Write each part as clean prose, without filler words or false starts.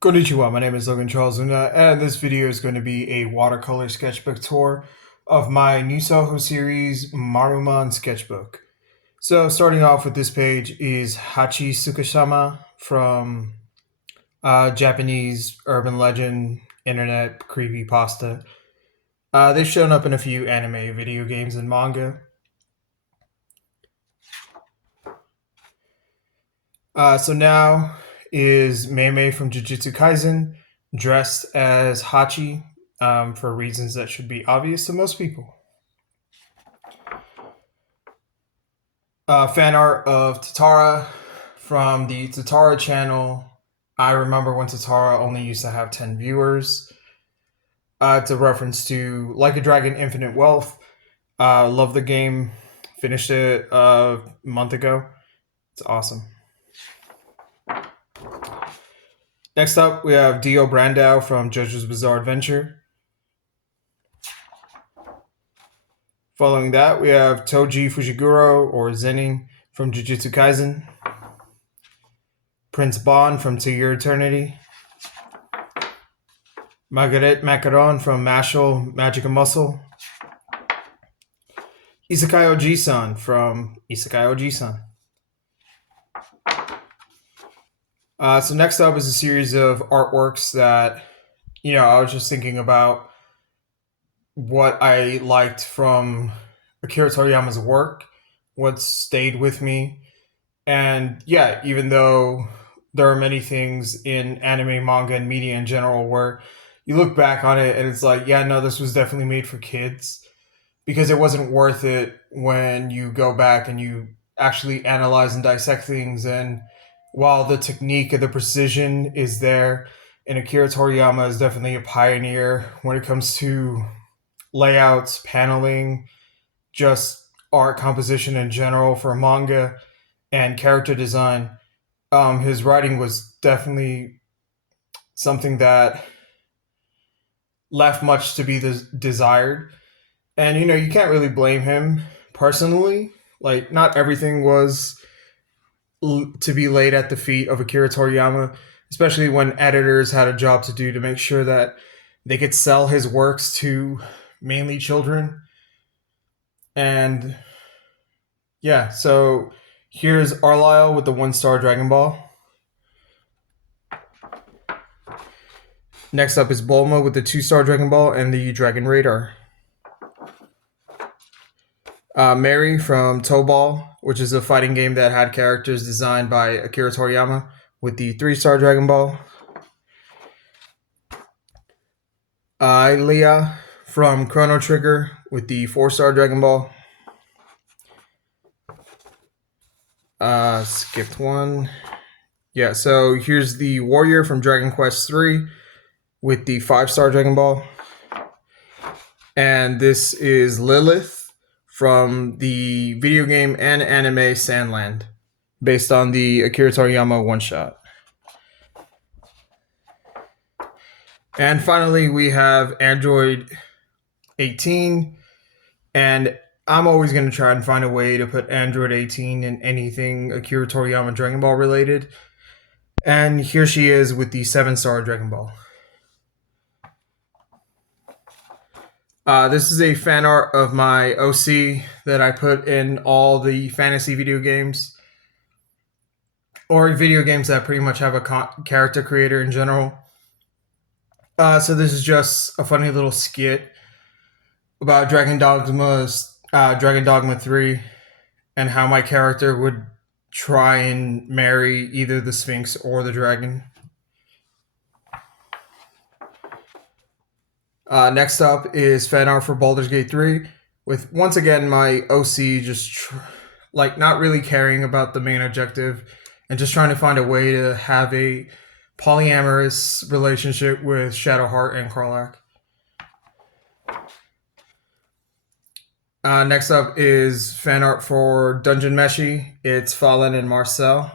Konnichiwa, my name is Logan Charles Luna, and this video is going to be a watercolor sketchbook tour of my New Soho series, Maruman Sketchbook. So starting off with this page is Hachi Tsukishima from Japanese urban legend, internet creepypasta. They've shown up in a few anime, video games, and manga. So now is Mei from Jujutsu Kaisen dressed as Hachi for reasons that should be obvious to most people. Fan art of Tatara from the Tatara channel. I remember when Tatara only used to have 10 viewers. It's a reference to Like a Dragon Infinite Wealth. Love the game. Finished it a month ago. It's awesome. Next up, we have Dio Brandao from JoJo's Bizarre Adventure. Following that, we have Toji Fujiguro, or Zenin, from Jujutsu Kaisen. Prince Bon from To Your Eternity. Margaret Macaron from Mashal, Magic and Muscle. Isekai Oji-san from Isekai Oji-san. So next up is a series of artworks that, I was just thinking about what I liked from Akira Toriyama's work, what stayed with me. And yeah, even though there are many things in anime, manga, and media in general where you look back on it and it's like, yeah, no, this was definitely made for kids, because it wasn't worth it when you go back and you actually analyze and dissect things. And while the technique and the precision is there, and Akira Toriyama is definitely a pioneer when it comes to layouts, paneling, just art composition in general for manga and character design, his writing was definitely something that left much to be desired. And you can't really blame him personally. Like, not everything was to be laid at the feet of Akira Toriyama, especially when editors had a job to do to make sure that they could sell his works to mainly children. And yeah, so here's Arlyle with the 1-star Dragon Ball. Next up is Bulma with the 2-star Dragon Ball and the Dragon Radar. Mary from Tobal, which is a fighting game that had characters designed by Akira Toriyama, with the 3-star Dragon Ball. Leah from Chrono Trigger with the 4-star Dragon Ball. Skipped one. Yeah, so here's the Warrior from Dragon Quest 3 with the 5-star Dragon Ball. And this is Lilith from the video game and anime Sandland, based on the Akira Toriyama one-shot. And finally, we have Android 18. And I'm always going to try and find a way to put Android 18 in anything Akira Toriyama Dragon Ball related. And here she is with the 7-star Dragon Ball. This is a fan art of my OC that I put in all the fantasy video games, or video games that pretty much have a character creator in general. So this is just a funny little skit about Dragon Dogma 3, and how my character would try and marry either the Sphinx or the dragon. Next up is fan art for Baldur's Gate 3, with once again my OC just not really caring about the main objective and just trying to find a way to have a polyamorous relationship with Shadowheart and Karlach. Next up is fan art for Dungeon Meshi. It's Fallen and Marcel.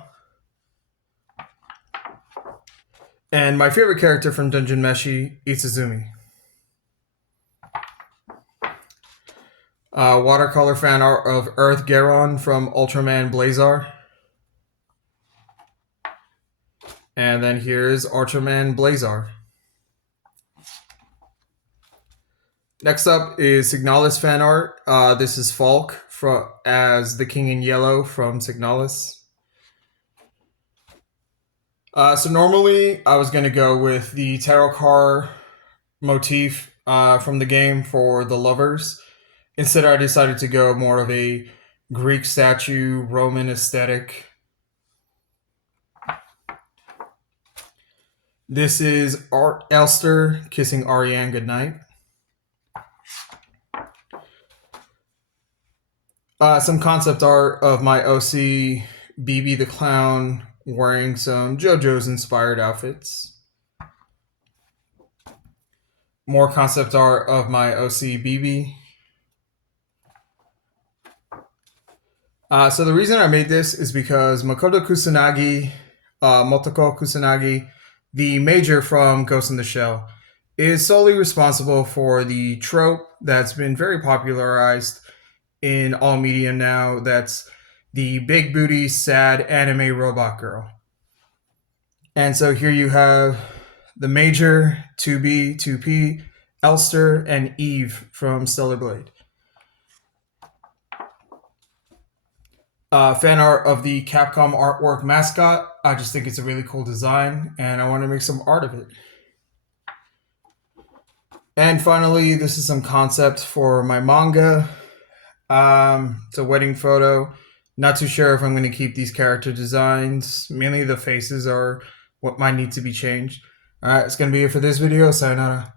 And my favorite character from Dungeon Meshi, Itsuzumi. Watercolor fan art of Earth Garon from Ultraman Blazar. And then here's Archerman Blazar. Next up is Signalis fan art. This is Falk as the King in Yellow from Signalis. So normally I was going to go with the tarot card motif from the game for the lovers. Instead, I decided to go more of a Greek statue, Roman aesthetic. This is Elster kissing Ariane goodnight. Some concept art of my OC BB the Clown wearing some JoJo's inspired outfits. More concept art of my OC BB. So the reason I made this is because Motoko Kusanagi, the major from Ghost in the Shell, is solely responsible for the trope that's been very popularized in all media now. That's the big booty, sad anime robot girl. And so here you have the major, 2B, 2P, Elster, and Eve from Stellar Blade. Fan art of the Capcom artwork mascot. I just think it's a really cool design, and I want to make some art of it. And finally, this is some concept for my manga. It's a wedding photo. Not too sure if I'm going to keep these character designs. Mainly the faces are what might need to be changed. Alright, it's going to be it for this video. Sayonara.